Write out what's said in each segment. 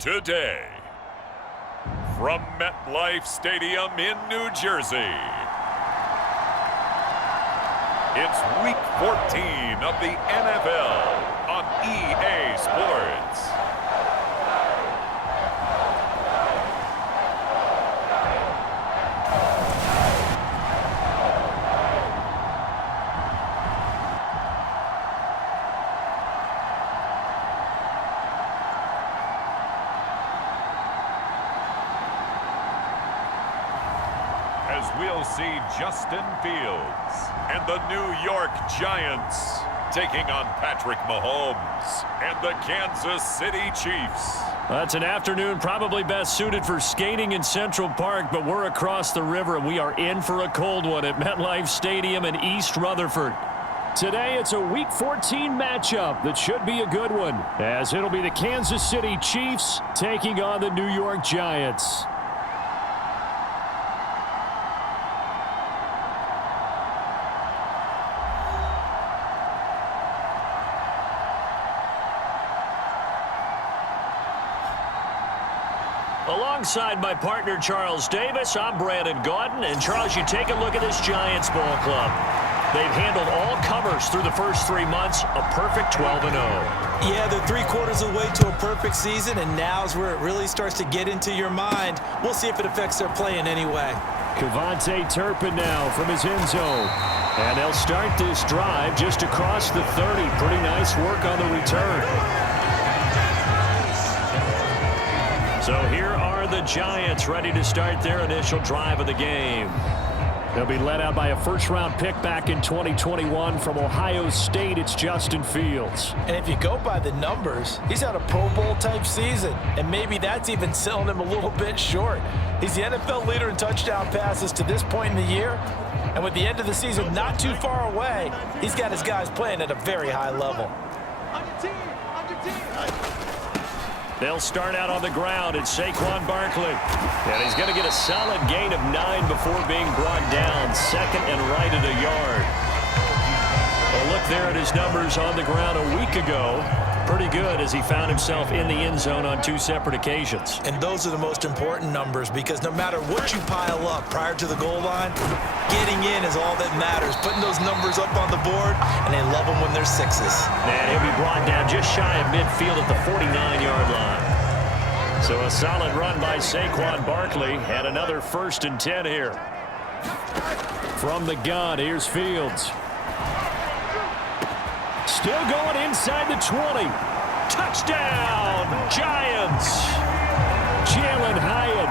Today, from MetLife Stadium in New Jersey, it's Week 14 of the NFL on EA Sports. As we'll see Justin Fields and the New York Giants taking on Patrick Mahomes and the Kansas City Chiefs. That's an afternoon probably best suited for skating in Central Park, but we're across the river and we are in for a cold one at MetLife Stadium in East Rutherford. Today, it's a Week 14 matchup that should be a good one, as it'll be the Kansas City Chiefs taking on the New York Giants. Alongside my partner, Charles Davis, I'm Brandon Gaudin. And, Charles, you take a look at this Giants ball club. They've handled all comers through the first 3 months, a perfect 12-0. Yeah, they're 3/4 of the way to a perfect season, and now's where it really starts to get into your mind. We'll see if it affects their play in any way. Kevontae Turpin now from his end zone. And they'll start this drive just across the 30. Pretty nice work on the return. So here are the Giants ready to start their initial drive of the game. They'll be led out by a first-round pick back in 2021 from Ohio State. It's Justin Fields. And if you go by the numbers, he's had a Pro Bowl-type season, and maybe that's even selling him a little bit short. He's the NFL leader in touchdown passes to this point in the year, and with the end of the season not too far away, he's got his guys playing at a very high level. They'll start out on the ground. It's Saquon Barkley. And he's going to get a solid gain of 9 before being brought down. Second and right at a yard. A look there at his numbers on the ground a week ago. Pretty good as he found himself in the end zone on 2 separate occasions. And those are the most important numbers because no matter what you pile up prior to the goal line, getting in is all that matters. Putting those numbers up on the board, and they love them when they're 6s. And he'll be brought down just shy of midfield at the 49-yard line. So a solid run by Saquon Barkley and another 1st and 10 here. From the gun, here's Fields. Still going inside the 20. Touchdown, Giants. Jalen Hyatt,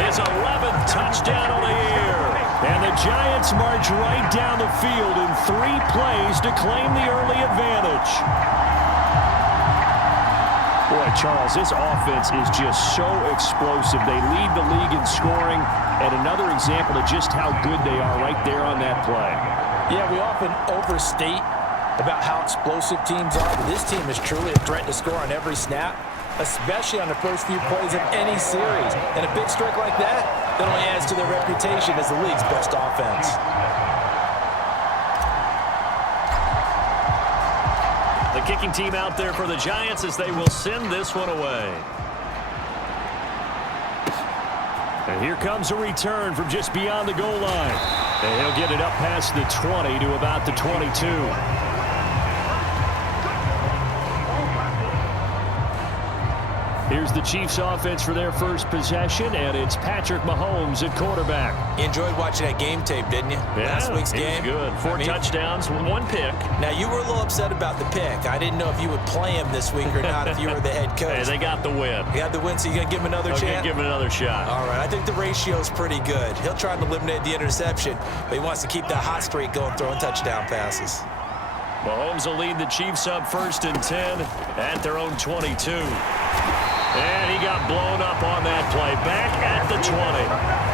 his 11th touchdown on the year. And the Giants march right down the field in 3 plays to claim the early advantage. Boy, Charles, this offense is just so explosive. They lead the league in scoring, and another example of just how good they are right there on that play. Yeah, we often overstate about how explosive teams are, but this team is truly a threat to score on every snap, especially on the first few plays of any series. And a big strike like that only adds to their reputation as the league's best offense. The kicking team out there for the Giants as they will send this one away. And here comes a return from just beyond the goal line. And he'll get it up past the 20 to about the 22. Here's the Chiefs offense for their first possession, and it's Patrick Mahomes at quarterback. You enjoyed watching that game tape, didn't you? Yeah, Last week's game. It was good. 4 touchdowns, 1 pick. Now, you were a little upset about the pick. I didn't know if you would play him this week or not if you were the head coach. Hey, they got the win. You got the win, so you're going to give him another chance? Give him another shot. All right, I think the ratio's pretty good. He'll try to eliminate the interception, but he wants to keep that hot streak going, throwing touchdown passes. Mahomes will lead the Chiefs up 1st and 10 at their own 22. And he got blown up on that play. Back at the 20.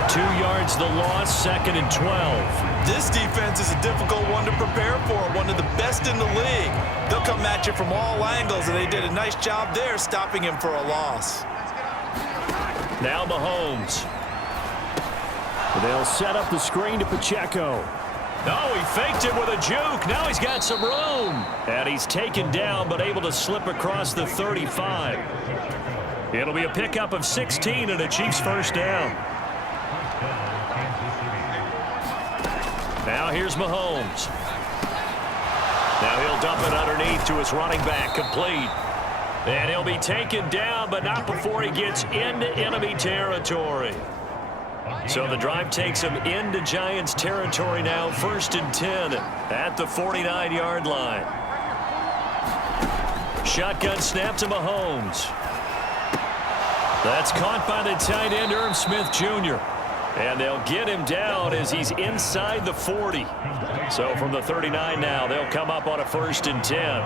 2 yards the loss, 2nd and 12. This defense is a difficult one to prepare for, one of the best in the league. They'll come at you from all angles, and they did a nice job there stopping him for a loss. Now Mahomes. They'll set up the screen to Pacheco. Oh, he faked it with a juke. Now he's got some room. And he's taken down, but able to slip across the 35. It'll be a pickup of 16 and a Chiefs first down. Now here's Mahomes. Now he'll dump it underneath to his running back, complete. And he'll be taken down, but not before he gets into enemy territory. So the drive takes him into Giants territory now, 1st and 10 at the 49-yard line. Shotgun snap to Mahomes. That's caught by the tight end, Irv Smith Jr. And they'll get him down as he's inside the 40. So from the 39 now, they'll come up on a 1st and 10.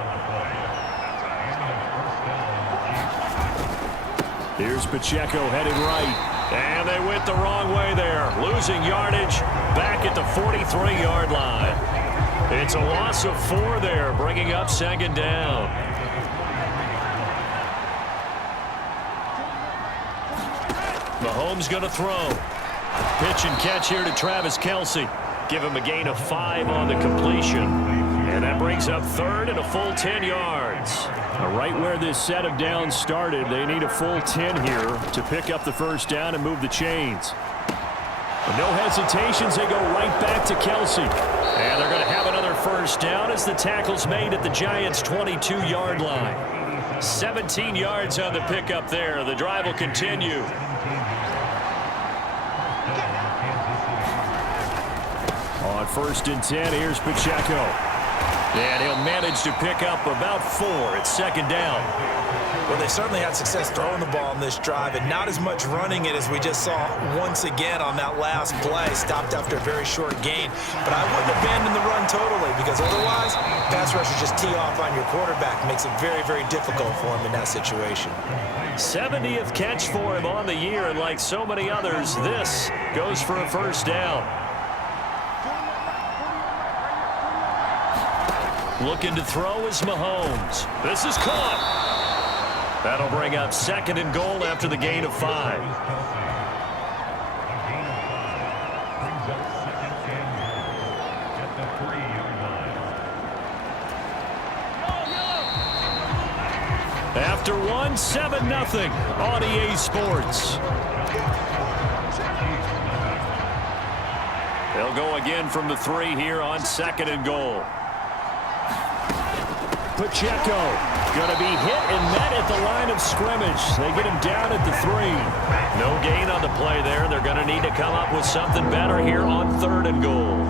Here's Pacheco headed right. And they went the wrong way there. Losing yardage back at the 43-yard line. It's a loss of 4 there, bringing up 2nd down. Mahomes going to throw. Pitch and catch here to Travis Kelce. Give him a gain of 5 on the completion. And that brings up 3rd and a full 10 yards. Right where this set of downs started, they need a full 10 here to pick up the first down and move the chains. But no hesitations, they go right back to Kelce. And they're going to have another first down as the tackle's made at the Giants' 22-yard line. 17 yards on the pickup there. The drive will continue. On 1st and 10, here's Pacheco. And he'll manage to pick up about 4 at 2nd down. Well, they certainly had success throwing the ball in this drive, and not as much running it as we just saw once again on that last play. Stopped after a very short gain. But I wouldn't abandon the run totally, because otherwise, pass rushers just tee off on your quarterback. Makes it very, very difficult for him in that situation. 70th catch for him on the year, and like so many others, this goes for a first down. Looking to throw is Mahomes. This is caught. That'll bring up 2nd and goal after the gain of 5. After 1, 7-0 on EA Sports. They'll go again from the 3 here on 2nd and goal. Pacheco going to be hit and met at the line of scrimmage. They get him down at the 3. No gain on the play there. They're going to need to come up with something better here on 3rd and goal.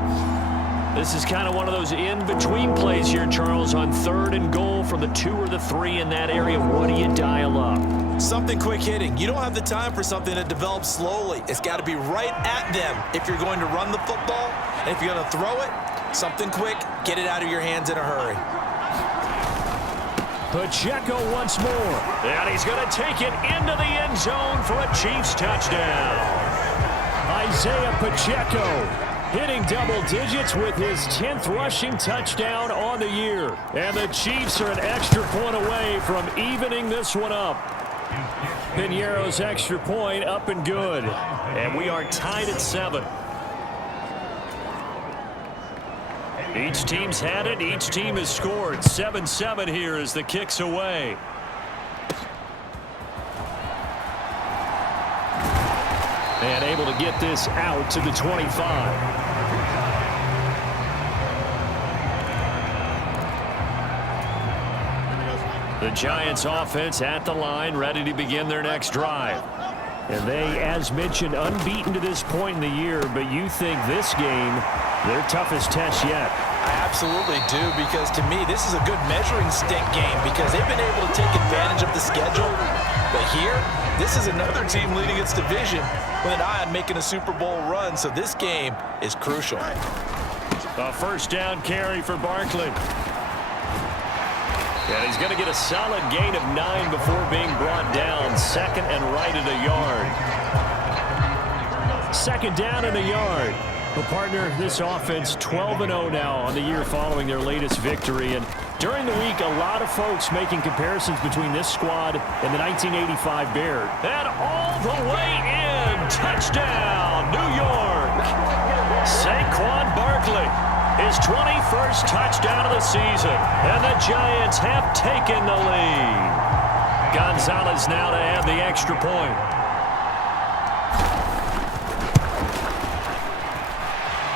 This is kind of one of those in-between plays here, Charles, on 3rd and goal from the 2 or the 3 in that area. What do you dial up? Something quick hitting. You don't have the time for something that develops slowly. It's got to be right at them if you're going to run the football. And if you're going to throw it, something quick, get it out of your hands in a hurry. Pacheco once more. And he's going to take it into the end zone for a Chiefs touchdown. Isaiah Pacheco hitting double digits with his 10th rushing touchdown on the year. And the Chiefs are an extra point away from evening this one up. Pinheiro's extra point up and good. And we are tied at 7. Each team's had it. Each team has scored. 7-7 here as the kick's away. And able to get this out to the 25. The Giants offense at the line, ready to begin their next drive. And they, as mentioned, unbeaten to this point in the year, but you think this game, their toughest test yet. I absolutely do, because to me, this is a good measuring stick game because they've been able to take advantage of the schedule. But here, this is another team leading its division with an eye on making a Super Bowl run, so this game is crucial. A first down carry for Barkley. And he's going to get a solid gain of 9 before being brought down. 2nd and right at a yard. 2nd down and a yard. But partner, this offense 12-0 now on the year following their latest victory. And during the week, a lot of folks making comparisons between this squad and the 1985 Bears. And all the way in. Touchdown, New York. Saquon Barkley. His 21st touchdown of the season, and the Giants have taken the lead. Gonzalez now to add the extra point.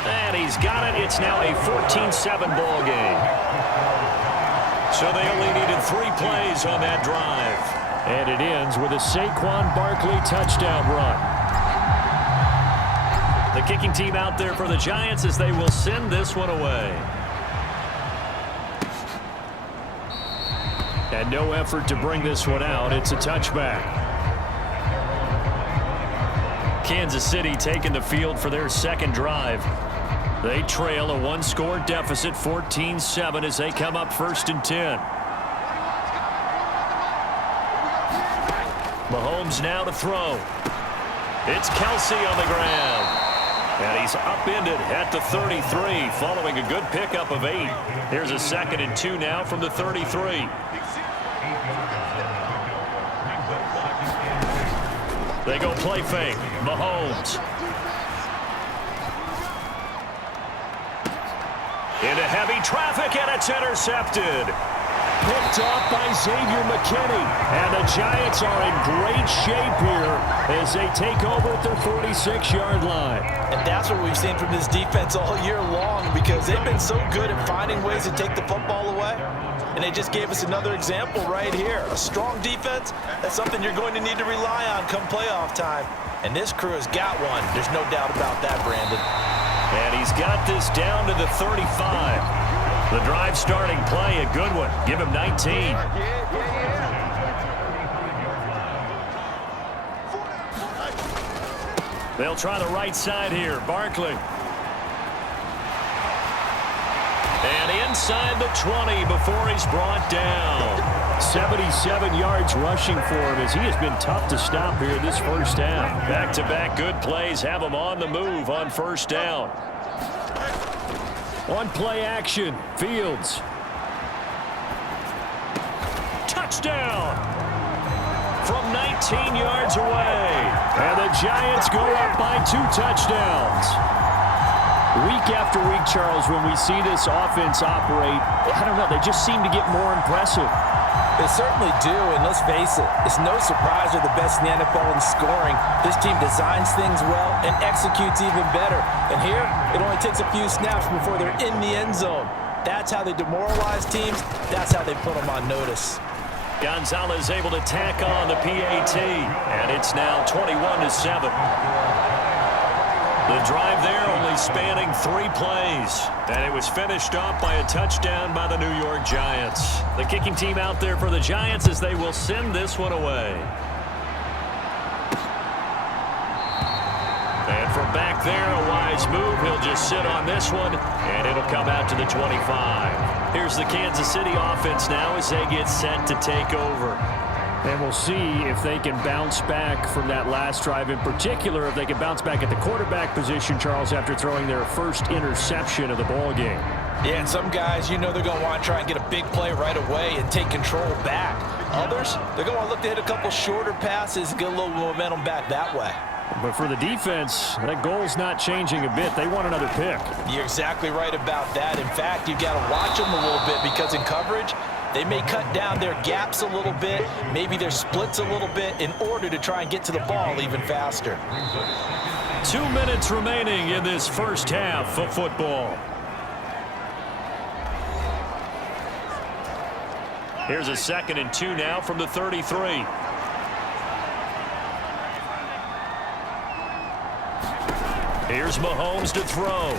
And he's got it. It's now a 14-7 ball game. So they only needed 3 plays on that drive. And it ends with a Saquon Barkley touchdown run. The kicking team out there for the Giants as they will send this one away. And no effort to bring this one out. It's a touchback. Kansas City taking the field for their second drive. They trail a 1-score deficit, 14-7, as they come up 1st and 10. Mahomes now to throw. It's Kelsey on the ground. And he's upended at the 33 following a good pickup of 8. Here's a 2nd and 2 now from the 33. They go play fake. Mahomes. Into heavy traffic, and it's intercepted. Picked off by Xavier McKinney. And the Giants are in great shape here as they take over at their 46-yard line. And that's what we've seen from this defense all year long, because they've been so good at finding ways to take the football away. And they just gave us another example right here. A strong defense, that's something you're going to need to rely on come playoff time. And this crew has got one. There's no doubt about that, Brandon. And he's got this down to the 35. The drive starting play, a good one. Give him 19. They'll try the right side here. Barkley. And inside the 20 before he's brought down. 77 yards rushing for him as he has been tough to stop here this first half. Back-to-back good plays have him on the move on 1st down. On play action, Fields. Touchdown! From 19 yards away. And the Giants go up by 2 touchdowns. Week after week, Charles, when we see this offense operate, I don't know, they just seem to get more impressive. They certainly do, and let's face it, it's no surprise they're the best in the NFL in scoring. This team designs things well and executes even better. And here, it only takes a few snaps before they're in the end zone. That's how they demoralize teams. That's how they put them on notice. Gonzalez able to tack on the PAT, and it's now 21-7. The drive there only spanning 3 plays, and it was finished off by a touchdown by the New York Giants. The kicking team out there for the Giants as they will send this one away. And from back there, a wise move. He'll just sit on this one, and it'll come out to the 25. Here's the Kansas City offense now as they get set to take over. And we'll see if they can bounce back from that last drive, in particular if they can bounce back at the quarterback position, Charles, after throwing their first interception of the ball game. Yeah, and some guys, you know they're going to want to try and get a big play right away and take control back. Others, they're going to look to hit a couple shorter passes, get a little momentum back that way. But for the defense, that goal's not changing a bit. They want another pick. You're exactly right about that. In fact, you've got to watch them a little bit because in coverage, they may cut down their gaps a little bit, maybe their splits a little bit in order to try and get to the ball even faster. 2 minutes remaining in this first half of football. Here's a 2nd and 2 now from the 33. Here's Mahomes to throw.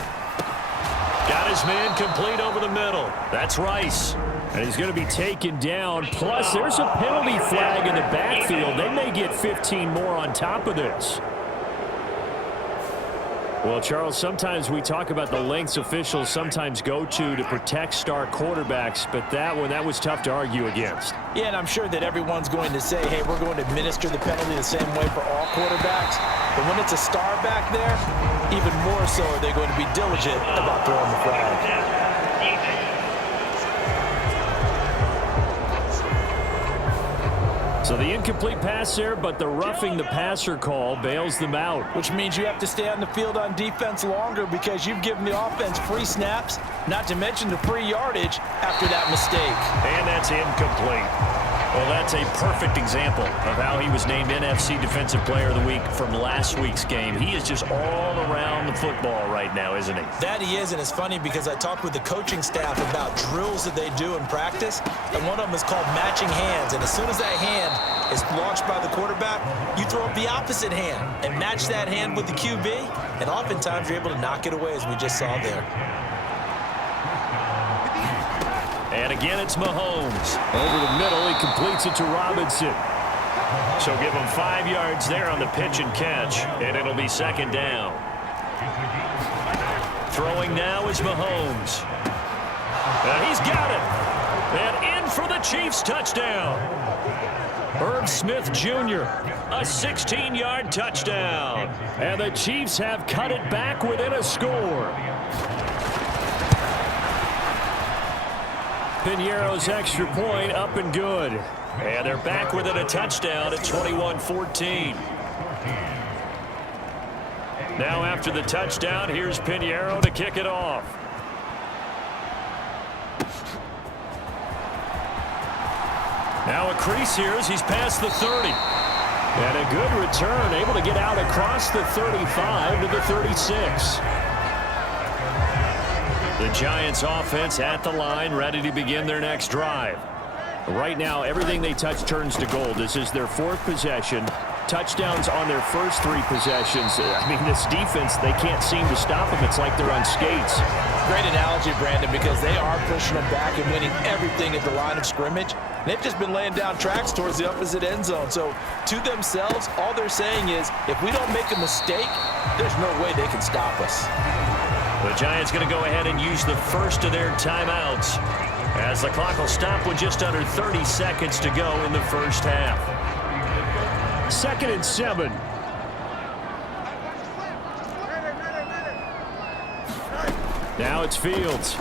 Got his man complete over the middle. That's Rice. And he's going to be taken down. Plus, there's a penalty flag in the backfield. They may get 15 more on top of this. Well, Charles, sometimes we talk about the lengths officials sometimes go to protect star quarterbacks, but that one, that was tough to argue against. Yeah, and I'm sure that everyone's going to say, hey, we're going to administer the penalty the same way for all quarterbacks. But when it's a star back there, even more so are they going to be diligent about throwing the flag. So the incomplete pass there, but the roughing the passer call bails them out. Which means you have to stay on the field on defense longer because you've given the offense free snaps, not to mention the free yardage after that mistake. And that's incomplete. Well, that's a perfect example of how he was named NFC Defensive Player of the Week from last week's game. He is just all around the football right now, isn't he? That he is, and it's funny because I talked with the coaching staff about drills that they do in practice, and one of them is called matching hands. And as soon as that hand is launched by the quarterback, you throw up the opposite hand and match that hand with the QB, and oftentimes you're able to knock it away, as we just saw there. And again, it's Mahomes. Over the middle, he completes it to Robinson. So give him 5 yards there on the pitch and catch, and it'll be second down. Throwing now is Mahomes. And he's got it. And in for the Chiefs touchdown. Herb Smith Jr., a 16-yard touchdown. And the Chiefs have cut it back within a score. Piñeiro's extra point up and good. And they're back within a touchdown at 21-14. Now after the touchdown, here's Piñeiro to kick it off. Now a crease here as he's past the 30. And a good return, able to get out across the 35 to the 36. The Giants offense at the line, ready to begin their next drive. Right now, everything they touch turns to gold. This is their 4th possession. Touchdowns on their first 3 possessions. I mean, this defense, they can't seem to stop them. It's like they're on skates. Great analogy, Brandon, because they are pushing them back and winning everything at the line of scrimmage. They've just been laying down tracks towards the opposite end zone. So to themselves, all they're saying is, if we don't make a mistake, there's no way they can stop us. The Giants going to go ahead and use the first of their timeouts as the clock will stop with just under 30 seconds to go in the first half. 2nd and 7. Now it's Fields.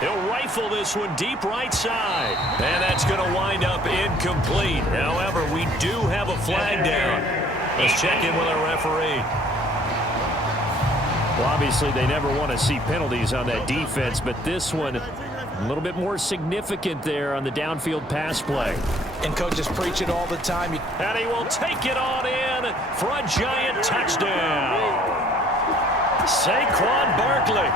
He'll rifle this one deep right side. And that's going to wind up incomplete. However, we do have a flag down. Let's check in with our referee. Well, obviously, they never want to see penalties on that defense, but this one a little bit more significant there on the downfield pass play. And coaches preach it all the time. And he will take it on in for a Giant touchdown. Saquon Barkley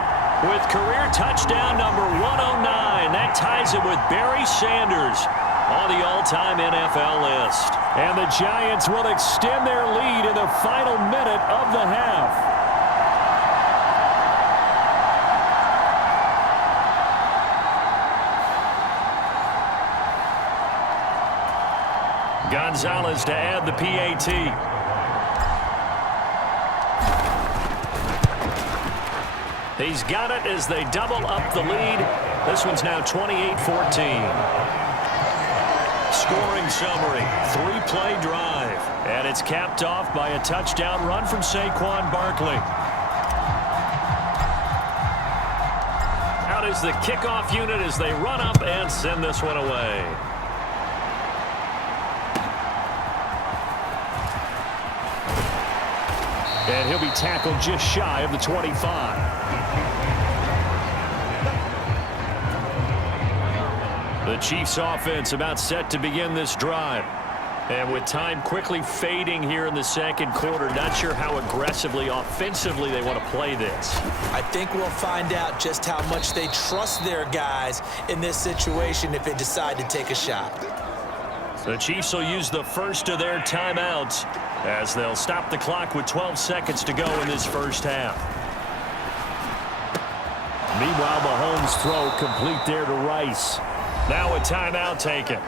with career touchdown number 109. That ties it with Barry Sanders on the all-time NFL list. And the Giants will extend their lead in the final minute of the half. Gonzalez to add the PAT. He's got it as they double up the lead. This one's now 28-14. Scoring summary, 3-play drive. And it's capped off by a touchdown run from Saquon Barkley. Out is the kickoff unit as they run up and send this one away. And he'll be tackled just shy of the 25. The Chiefs offense about set to begin this drive. And with time quickly fading here in the second quarter, not sure how aggressively, offensively they want to play this. I think we'll find out just how much they trust their guys in this situation if they decide to take a shot. The Chiefs will use the first of their timeouts as they'll stop the clock with 12 seconds to go in this first half. Meanwhile, Mahomes' throw complete there to Rice. Now a timeout taken.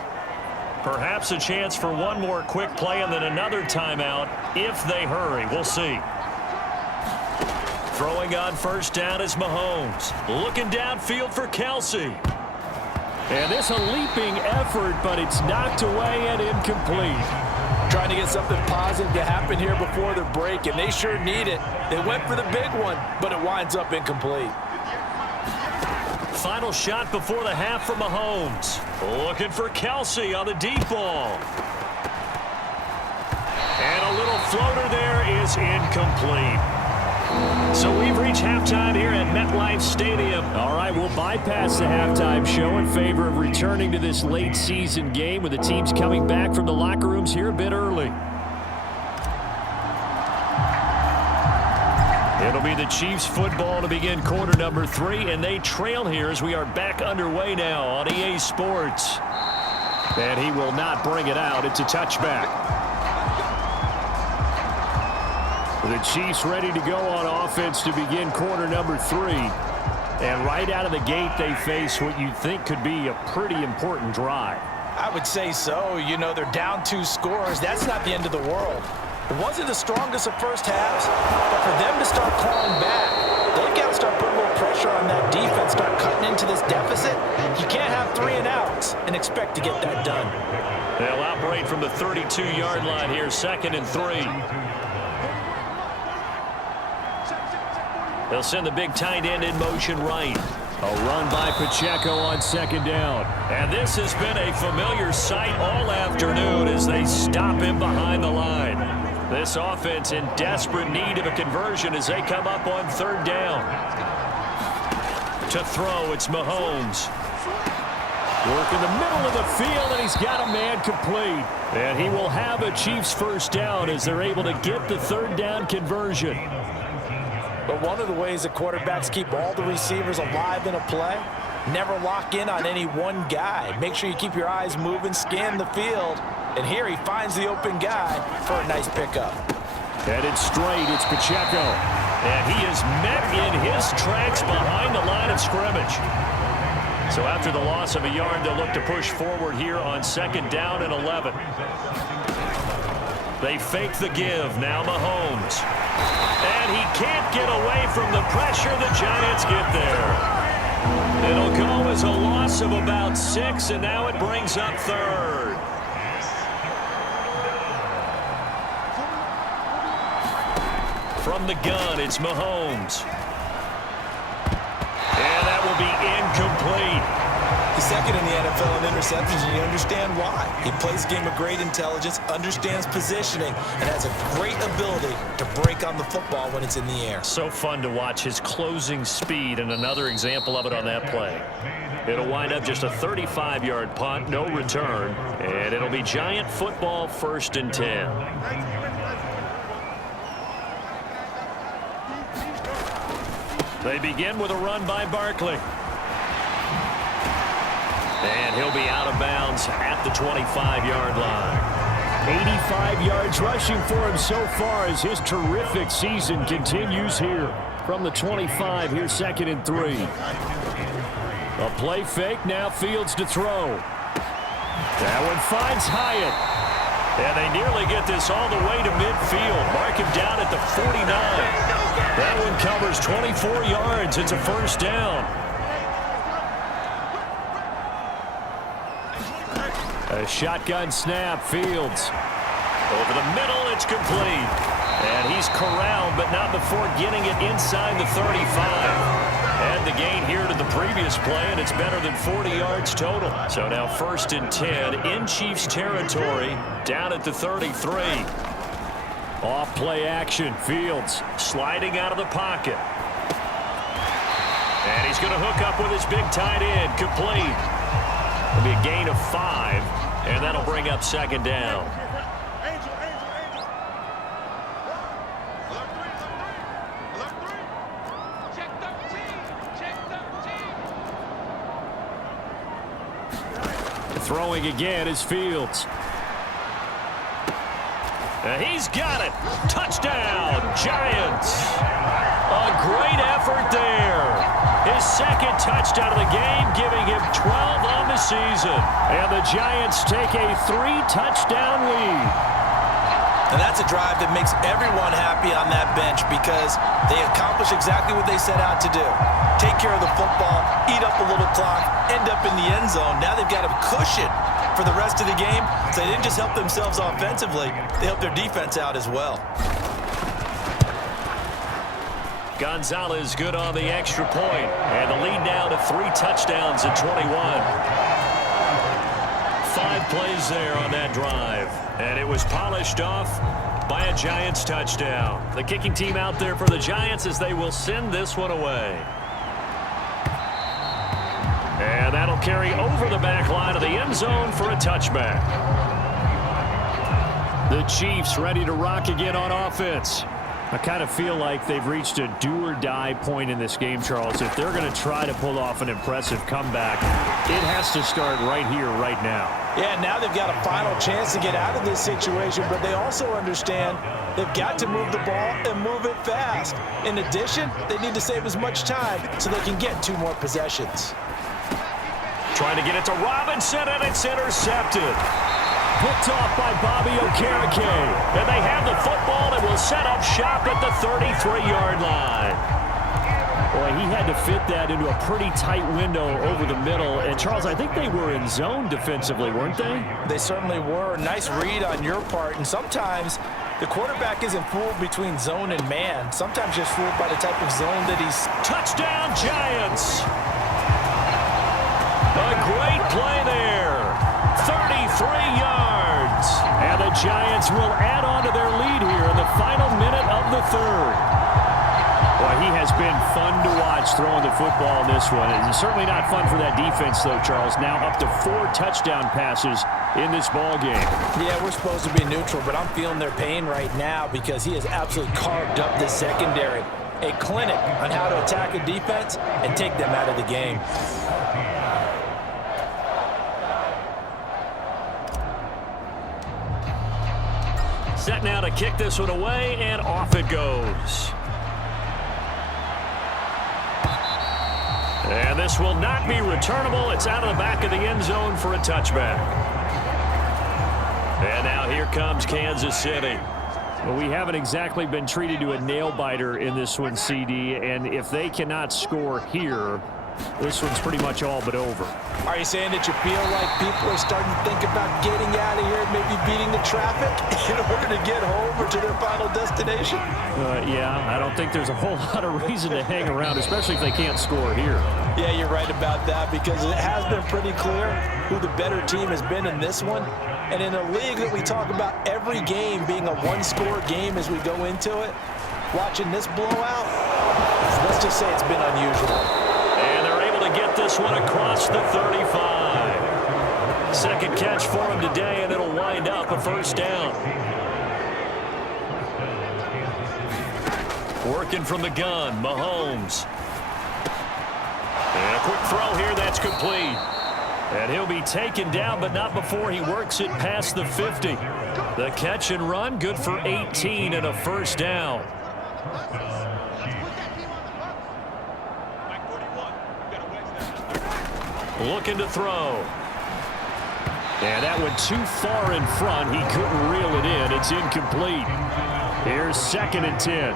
Perhaps a chance for one more quick play and then another timeout if they hurry. We'll see. Throwing on first down is Mahomes. Looking downfield for Kelsey. And this a leaping effort, but it's knocked away and incomplete. Trying to get something positive to happen here before the break, and they sure need it. They went for the big one, but it winds up incomplete. Final shot before the half for Mahomes. Looking for Kelsey on the deep ball. And a little floater there is incomplete. So we've reached halftime here at MetLife Stadium. All right, we'll bypass the halftime show in favor of returning to this late season game with the teams coming back from the locker rooms here a bit early. It'll be the Chiefs football to begin quarter number 3, and they trail here as we are back underway now on EA Sports. And he will not bring it out. It's a touchback. The Chiefs ready to go on offense to begin quarter number 3. And right out of the gate, they face what you think could be a pretty important drive. I would say so. You know, they're down 2 scores. That's not the end of the world. It wasn't the strongest of first halves, but for them to start clawing back, they've got to start putting a little pressure on that defense, start cutting into this deficit. You can't have 3 and outs and expect to get that done. They'll operate from the 32-yard line here, 2nd and 3. They'll send the big tight end in motion right. A run by Pacheco on 2nd down. And this has been a familiar sight all afternoon as they stop him behind the line. This offense in desperate need of a conversion as they come up on 3rd down. To throw, it's Mahomes. Work in the middle of the field, and he's got a man complete. And he will have a Chiefs first down as they're able to get the 3rd down conversion. But one of the ways that quarterbacks keep all the receivers alive in a play, never lock in on any one guy. Make sure you keep your eyes moving, scan the field. And here he finds the open guy for a nice pickup. Headed straight, it's Pacheco. And he is met in his tracks behind the line of scrimmage. So after the loss of a yard, they'll look to push forward here on 2nd down and 11. They fake the give. Now Mahomes. And he can't get away from the pressure. The Giants get there. It'll go as a loss of about 6, and now it brings up 3rd. From the gun, it's Mahomes. And that will be incomplete. He's 2nd in the NFL in interceptions, and you understand why. He plays a game of great intelligence, understands positioning, and has a great ability to break on the football when it's in the air. So fun to watch his closing speed, and another example of it on that play. It'll wind up just a 35-yard punt, no return, and it'll be Giant football 1st and 10. They begin with a run by Barkley. And he'll be out of bounds at the 25-yard line. 85 yards rushing for him so far as his terrific season continues here. From the 25, here's 2nd and 3. A play fake, now Fields to throw. That one finds Hyatt. And they nearly get this all the way to midfield. Mark him down at the 49. That one covers 24 yards. It's a 1st down. A shotgun snap, Fields. Over the middle, it's complete. And he's corralled, but not before getting it inside the 35. And the gain here to the previous play, and it's better than 40 yards total. So now 1st and 10 in Chiefs territory, down at the 33. Off play action, Fields sliding out of the pocket. And he's going to hook up with his big tight end, complete. It'll be a gain of 5, and that'll bring up 2nd down. Throwing again is Fields. And he's got it. Touchdown, Giants. A great effort there. His 2nd touchdown of the game, giving him 12 on the season. And the Giants take a 3-touchdown lead. And that's a drive that makes everyone happy on that bench because they accomplish exactly what they set out to do. Take care of the football, eat up a little clock, end up in the end zone. Now they've got a cushion for the rest of the game. So they didn't just help themselves offensively, they helped their defense out as well. Gonzalez good on the extra point. And the lead now to 3 touchdowns at 21. 5 plays there on that drive. And it was polished off by a Giants touchdown. The kicking team out there for the Giants as they will send this one away. And that'll carry over the back line of the end zone for a touchback. The Chiefs ready to rock again on offense. I kind of feel like they've reached a do-or-die point in this game, Charles. If they're going to try to pull off an impressive comeback, it has to start right here, right now. Yeah, now they've got a final chance to get out of this situation, but they also understand they've got to move the ball and move it fast. In addition, they need to save as much time so they can get 2 more possessions. Trying to get it to Robinson, and it's intercepted. Picked off by Bobby Okereke. And they have the football and will set up shop at the 33-yard line. Boy, he had to fit that into a pretty tight window over the middle. And, Charles, I think they were in zone defensively, weren't they? They certainly were. Nice read on your part. And sometimes the quarterback isn't fooled between zone and man. Sometimes just fooled by the type of zone that he's... Touchdown, Giants! A great play there. 33 yards. And the Giants will add on to their lead here in the final minute of the 3rd. Boy, he has been fun to watch throwing the football in this one. It's certainly not fun for that defense, though, Charles. Now up to 4 touchdown passes in this ball game. Yeah, we're supposed to be neutral, but I'm feeling their pain right now because he has absolutely carved up the secondary. A clinic on how to attack a defense and take them out of the game. Set now to kick this one away, and off it goes. And this will not be returnable. It's out of the back of the end zone for a touchback. And now here comes Kansas City. Well, we haven't exactly been treated to a nail-biter in this one, CD, and if they cannot score here, this one's pretty much all but over. Are you saying that you feel like people are starting to think about getting out of here and maybe beating the traffic in order to get home or to their final destination? Yeah, I don't think there's a whole lot of reason to hang around, especially if they can't score here. Yeah, you're right about that because it has been pretty clear who the better team has been in this one. And in a league that we talk about every game being a one-score game as we go into it, watching this blowout, let's just say it's been unusual. And they're able to get this one across the 35. Second catch for him today, and it'll wind up a first down. Working from the gun, Mahomes. And a quick throw here, that's complete. And he'll be taken down, but not before he works it past the 50. The catch and run, good for 18 and a first down. Looking to throw. And that went too far in front. He couldn't reel it in. It's incomplete. Here's 2nd and 10.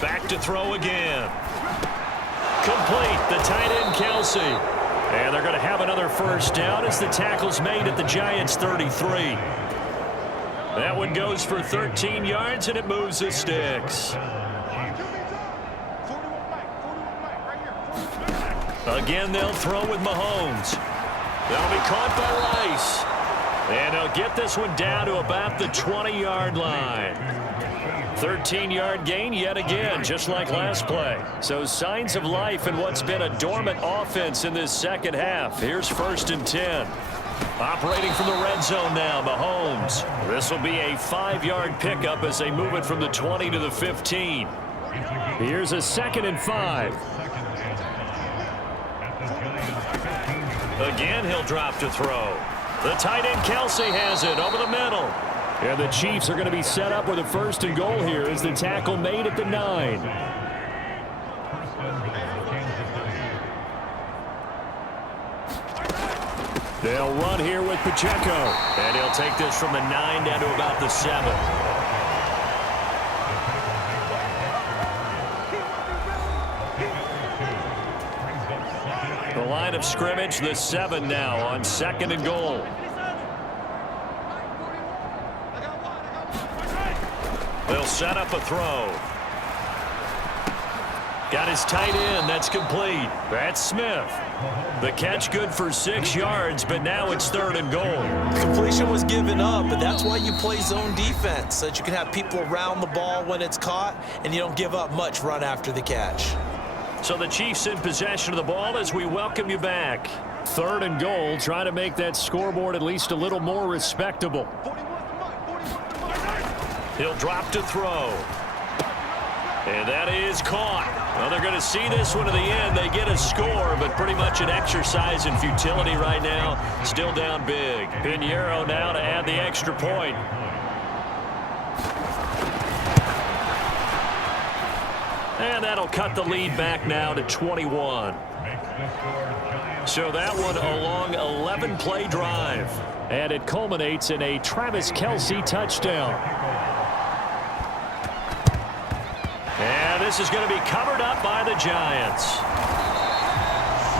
Back to throw again. Complete. The tight end, Kelsey. And they're going to have another first down as the tackle's made at the Giants' 33. That one goes for 13 yards, and it moves the sticks. Again, they'll throw with Mahomes. That'll be caught by Rice. And they'll get this one down to about the 20-yard line. 13-yard gain yet again, just like last play. So signs of life in what's been a dormant offense in this second half. Here's 1st and 10. Operating from the red zone now, Mahomes. This will be a 5-yard pickup as they move it from the 20 to the 15. Here's a 2nd and 5. Again, he'll drop to throw. The tight end, Kelsey, has it over the middle. And the Chiefs are going to be set up with a 1st and goal here as the tackle made at the 9. They'll run here with Pacheco. And he'll take this from the 9 down to about the 7. The line of scrimmage, the 7 now on 2nd and goal. They'll set up a throw. Got his tight end. That's complete. That's Smith. The catch good for 6 yards, but now it's 3rd and goal. Completion was given up, but that's why you play zone defense, so that you can have people around the ball when it's caught, and you don't give up much run after the catch. So the Chiefs in possession of the ball as we welcome you back. 3rd and goal, trying to make that scoreboard at least a little more respectable. He'll drop to throw. And that is caught. Well, they're going to see this one to the end. They get a score, but pretty much an exercise in futility right now. Still down big. Pinheiro now to add the extra point. And that'll cut the lead back now to 21. So that one a long 11-play drive. And it culminates in a Travis Kelce touchdown. And this is going to be covered up by the Giants.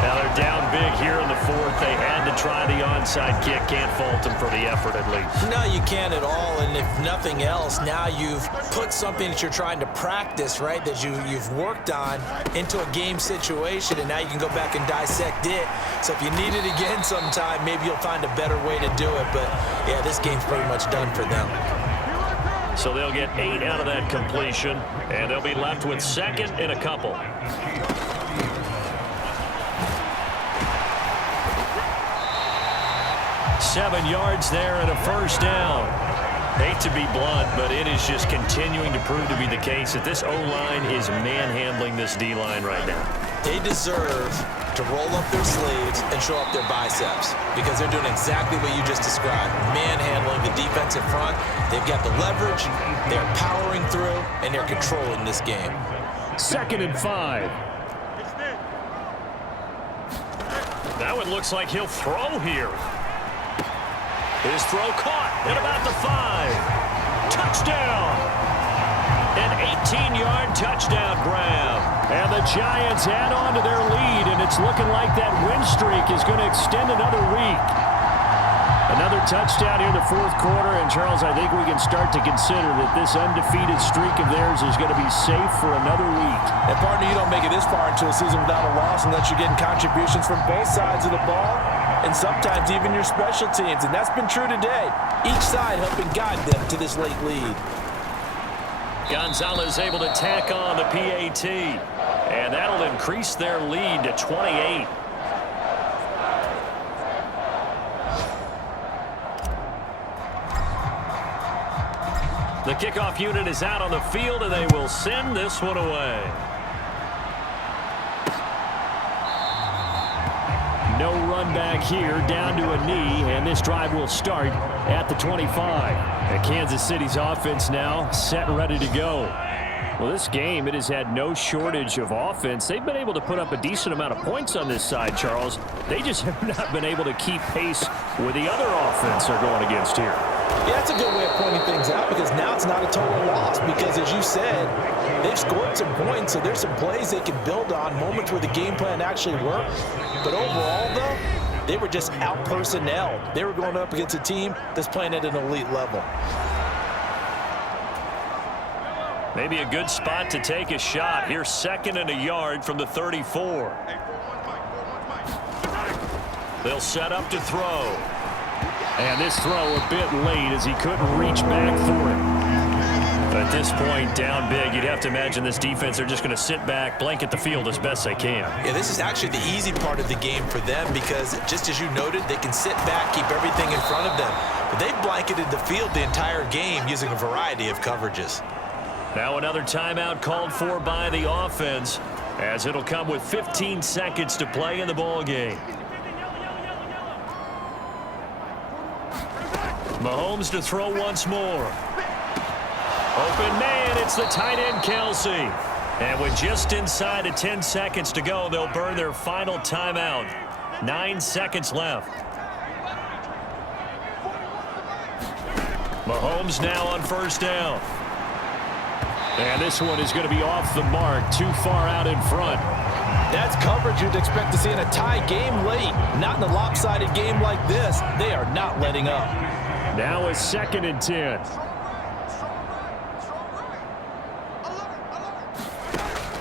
Now they're down big here in the 4th. They had to try the onside kick. Can't fault them for the effort at least. No, you can't at all. And if nothing else, now you've put something that you're trying to practice, right, that you've worked on into a game situation, and now you can go back and dissect it. So if you need it again sometime, maybe you'll find a better way to do it. But, yeah, this game's pretty much done for them. So they'll get 8 out of that completion, and they'll be left with 2nd and a couple. Seven yards there and a 1st down. Hate to be blunt, but it is just continuing to prove to be the case that this O-line is manhandling this D-line right now. They deserve to roll up their sleeves and show up their biceps because they're doing exactly what you just described, manhandling the defense in front. They've got the leverage, they're powering through, and they're controlling this game. 2nd and 5. That one looks like he'll throw here. His throw caught at about the 5. Touchdown! An 18-yard touchdown grab. And the Giants add on to their lead, and it's looking like that win streak is going to extend another week. Another touchdown here in the 4th quarter, and Charles, I think we can start to consider that this undefeated streak of theirs is going to be safe for another week. And partner, you don't make it this far into a season without a loss unless you're getting contributions from both sides of the ball, and sometimes even your special teams, and that's been true today. Each side helping guide them to this late lead. Gonzalez able to tack on the PAT, and that'll increase their lead to 28. The kickoff unit is out on the field, and they will send this one away. No run back here, down to a knee, and this drive will start at the 25. And Kansas City's offense now set and ready to go. Well, this game, it has had no shortage of offense. They've been able to put up a decent amount of points on this side, Charles. They just have not been able to keep pace with the other offense they're going against here. Yeah, that's a good way of pointing things out because now it's not a total loss because, as you said, they've scored some points, so there's some plays they can build on, moments where the game plan actually worked. But overall, though, they were just out-personnelled. They were going up against a team that's playing at an elite level. Maybe a good spot to take a shot. Here's 2nd and a yard from the 34. They'll set up to throw. And this throw a bit late as he couldn't reach back for it. At this point, down big, you'd have to imagine this defense, they're just going to sit back, blanket the field as best they can. Yeah, this is actually the easy part of the game for them because, just as you noted, they can sit back, keep everything in front of them. But they've blanketed the field the entire game using a variety of coverages. Now another timeout called for by the offense, as it'll come with 15 seconds to play in the ball game. Mahomes to throw once more. Open man, it's the tight end Kelce. And with just inside of 10 seconds to go, they'll burn their final timeout. 9 seconds left. Mahomes now on 1st down. And this one is going to be off the mark, too far out in front. That's coverage you'd expect to see in a tie game late. Not in a lopsided game like this. They are not letting up. Now it's 2nd and 10.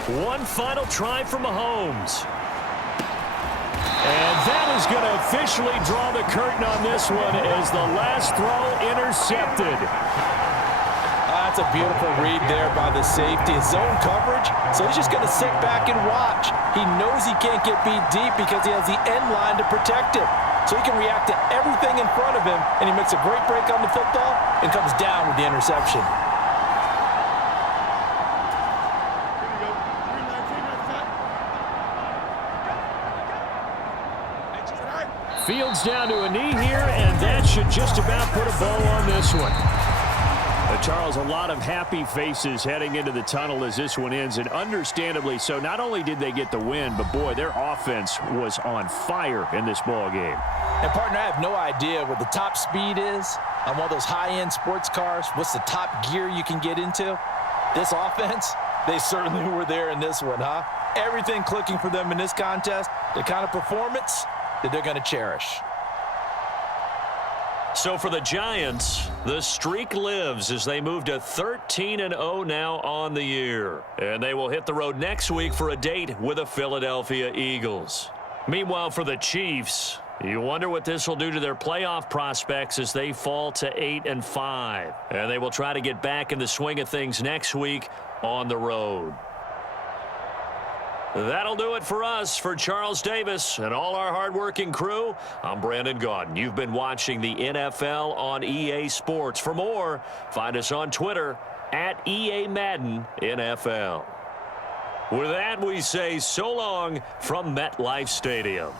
One final try for Mahomes. And that is going to officially draw the curtain on this one as the last throw intercepted. That's a beautiful read there by the safety. His zone coverage, so he's just going to sit back and watch. He knows he can't get beat deep because he has the end line to protect him. So he can react to everything in front of him, and he makes a great break on the football and comes down with the interception. Fields down to a knee here, and that should just about put a bow on this one. Charles, a lot of happy faces heading into the tunnel as this one ends, and understandably so. Not only did they get the win, but, boy, their offense was on fire in this ball game. And, partner, I have no idea what the top speed is on one of those high-end sports cars. What's the top gear you can get into? This offense, they certainly were there in this one, huh? Everything clicking for them in this contest, the kind of performance that they're going to cherish. So for the Giants, the streak lives as they move to 13-0 now on the year. And they will hit the road next week for a date with the Philadelphia Eagles. Meanwhile, for the Chiefs, you wonder what this will do to their playoff prospects as they fall to 8-5. And they will try to get back in the swing of things next week on the road. That'll do it for us. For Charles Davis and all our hardworking crew, I'm Brandon Gaudin. You've been watching the NFL on EA Sports. For more, find us on Twitter at EA Madden NFL. With that, we say so long from MetLife Stadium.